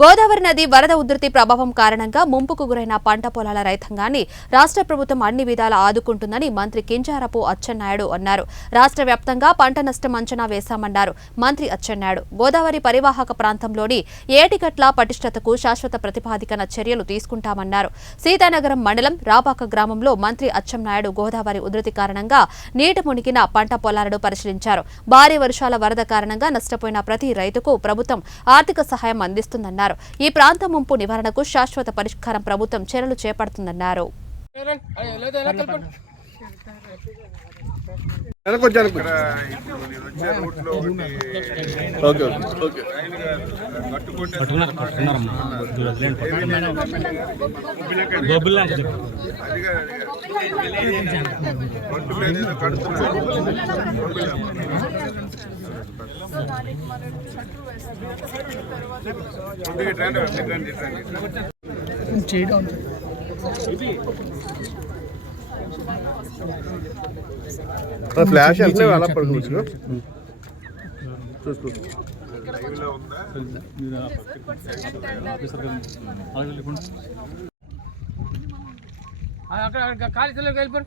గోదావరి నది వరద ఉధృతి ప్రభావం కారణంగా ముంపుకు గురైన పంట పొలాల రైతాంగాన్ని రాష్ట్ర ప్రభుత్వం అన్ని విధాలా ఆదుకుంటుందని మంత్రి కింజారపు అచ్చెన్నాయుడు అన్నారు. రాష్ట్ర వ్యాప్తంగా పంట నష్టం అంచనా వేశామన్నారు మంత్రి అచ్చెన్నాయుడు. గోదావరి పరివాహక ప్రాంతంలోని ఏటిగట్ల పటిష్టతకు శాశ్వత ప్రతిపాదికన చర్యలు తీసుకుంటామన్నారు. సీతానగరం మండలం రాపాక గ్రామంలో మంత్రి అచ్చెన్నాయుడు గోదావరి ఉధృతి కారణంగా నీట మునిగిన పంట పొలాలను పరిశీలించారు. భారీ వర్షాల వరద కారణంగా నష్టపోయిన ప్రతి రైతుకు ప్రభుత్వం ఆర్థిక సహాయం అందిస్తుందన్నారు. ఈ ప్రాంత ముంపు నివారణకు శాశ్వత పరిష్కారం ప్రభుత్వం చర్యలు చేపడుతుందన్నారు. ఫ్లాష్ అంటే అలా పడుకోవచ్చు. అక్కడ ఖాళీ వెళ్ళిపోయి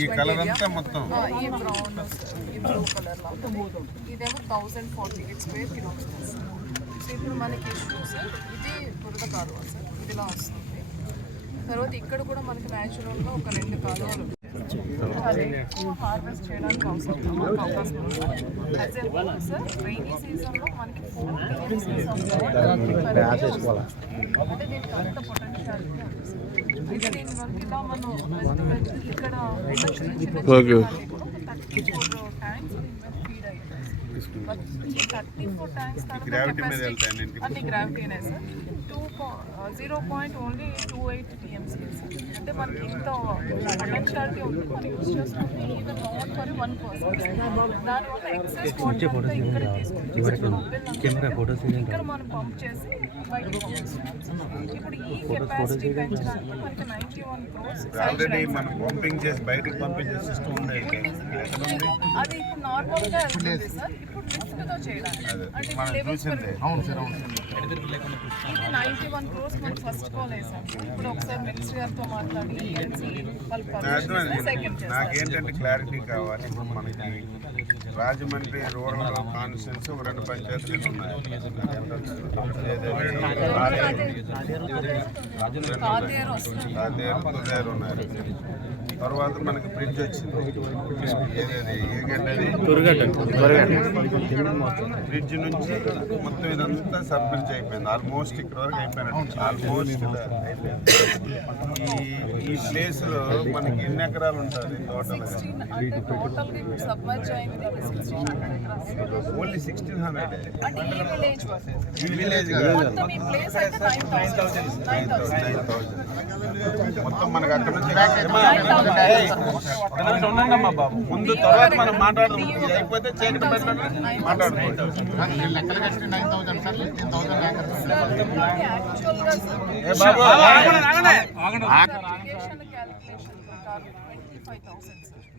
ఈ కలర్ అంతా మొత్తం ఈ బ్రౌన్ ఈ బ్లూ కలర్ లో ఇదేమో 1040 స్క్వేర్ కిలోమీటర్స్. ఇప్పుడు మనకి సార్ ఇది బురద కాలువ సార్, ఇదిలా వస్తుంది. తర్వాత ఇక్కడ కూడా మనకి న్యాచురల్గా ఒక 2 కాలువలు హార్వెస్ట్ చేయడానికి అవకాశం ఉంది సార్. రైనీ సీజన్లో మనకి 4 అంటే దీనికి అంత పొటెన్షియాలిటీ ఉంది సార్. అయితే దీని వరకు ఇలా మనం ఇక్కడ 34 ట్యాంక్స్ ఫీడ్ అయ్యాయి. 34 ట్యాంక్స్ అన్ని గ్రావిటీనే సార్. 0.28 TMC అంటే మనకి ఇంత పొటెన్షియాలిటీ ఉంది. మనం యూజ్ చేసుకుంటే ఈవెన్ నాట్ ఫర్ 1%. దానివల్ల ఎక్సెస్ వాటర్ ఇక్కడ తీసుకుంటాం, ఇక్కడ మనం పంప్ చేసి బయటకు పంపిస్తున్నాం. ఇప్పుడు ఈ కెపాసిటీ పెంచడానికి మనకి 91 crores ఆల్రెడీ మనం పంపింగ్ చేసి బయటకు పంపించే సిస్టమ్ ఉంది. అది ఇప్పుడు నార్మల్గా వెళ్తుంది సార్. ఇప్పుడు లిఫ్ట్తో చేయడానికి అంటే ఇది 91 crores మనం ఫస్ట్ కాల్ వేసాం. ఇప్పుడు ఒకసారి మినిస్టర్ గారితో మాట్లాడి నాకేంటంటే క్లారిటీ కావాలి. ఇప్పుడు మనకి రాజమండ్రి రూరల్ కాన్స్టిట్యూన్సీ ఒక 2 పంచాయతీలు ఉన్నాయి. తుదేరు ఉన్నారు. తర్వాత మనకి బ్రిడ్జ్ వచ్చింది. బ్రిడ్జ్ నుంచి మొత్తం ఇదంతా సబ్ బ్రిడ్జ్ అయిపోయింది. ఆల్మోస్ట్ ఇక్కడ వరకు అయిపోయినట్టు. ఆల్మోస్ట్ ఈ ప్లేస్ లో మనకి ఎన్ని ఎకరాలు ఉంటుంది టోటల్? ఓన్లీ 1600. ఈ విలేజ్ మొత్తం మనకి అక్కడ నుంచి ఉండండమ్మా బాబు. ముందు తర్వాత మనం మాట్లాడుకుంటాం. అయిపోతే చీకటి మాట్లాడుకుంటాం.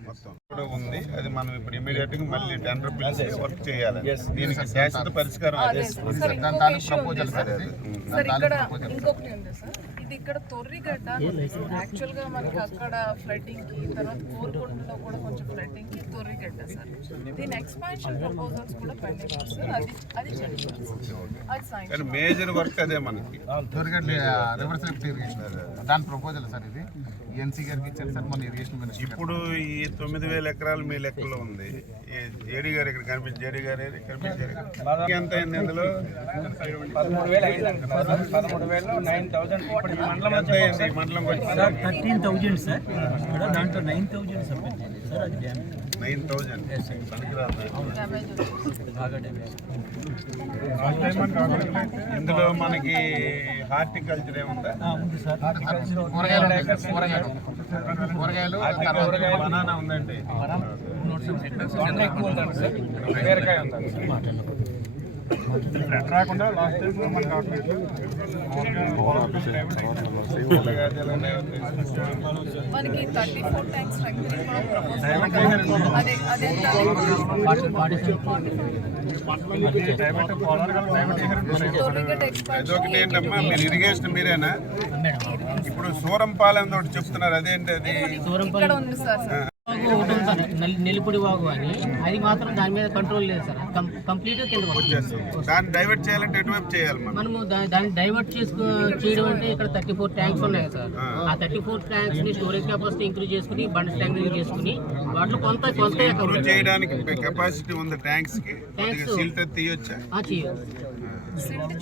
మొత్తం కూడా ఉంది. అది మనం ఇప్పుడు ఇమీడియట్ గా మళ్ళీ టెండర్ పిలిచి వర్క్ చేయాలి. దీనికి శాశ్వత పరిష్కారం ప్రపోజల్ సార్. ఇక్కడ ఇంకొకటి ఉంది సార్. ఇది ఇక్కడ తొర్రిగడ్డ యాక్చువల్ గా మనకి అక్కడ ఫ్లడ్డింగ్ కి, తర్వాత కోరుకొండలో కూడా కొంచెం ఫ్లడ్డింగ్ కి తొర్రిగడ్డ సార్. దీని ఎక్స్పాన్షన్ ప్రపోజల్స్ కూడా పెండింగ్ సార్. అది కానీ మేజర్ వర్క్ అదే మనకి తొర్రిగడ్డ రివర్స్ ఇరిగేషన్ దాని ప్రపోజల్ సార్. ఇది ఎన్సీ గారికి ఇచ్చారు సార్ మన ఇరిగేషన్ మినిస్టర్. ఇప్పుడు ఈ 9000 ఎకరాలు మీ లెక్కలో ఉంది. జేడీ గారు ఇక్కడ కనిపించి జేడీ గారు కనిపించారు. ఎంత అయింది అందులో? 13,000 మండలం వచ్చి 13,000 సార్. ఇక్కడ దాంట్లో 9,000 సబ్మిట్ సార్. అది 9,000 ఇందులో మనకి హార్టికల్చర్ ఏముందా? బనానా ఉందండి. బీరకాయ ఉందా? మనకి 34 ట్యాంక్స్ స్ట్రెంగ్ అదే అదే తొర్రిగడ్డ ఎక్స్పాన్షన్ అదొకటి ఏంటమ్మా మీరు ఇరిగేషన్ మీరేనా ఇప్పుడు సూరంపాలెం తోటి చెప్తున్నారు అదేంటి అది ఇక్కడ ఉంది సార్ నెల్లిపూడి వాగు అని అది మాత్రం దాని మీద కంట్రోల్ లేదు సార్ కంప్లీట్ గా కింద పడుతుంది. దాన్ని డైవర్ట్ చేయాలంటే ఎటువైపు చేయాలి మనం మనము దాన్ని డైవర్ట్ చేయడం అంటే ఇక్కడ 34 ట్యాంక్స్ ఉన్నాయి సార్. ఆ 34 ట్యాంక్స్ ని స్టోరేజ్ కెపాసిటీ ఇంక్రీజ్ చేసుకుని బండ్ స్టాండింగ్ చేసుకుని వాటిలో కొంత ఇంప్రూవ్ చేయడానికి కెపాసిటీ ఉంది ట్యాంక్స్ కి సిల్ట్ తీయొచ్చా చేయొచ్చు. సిల్ట్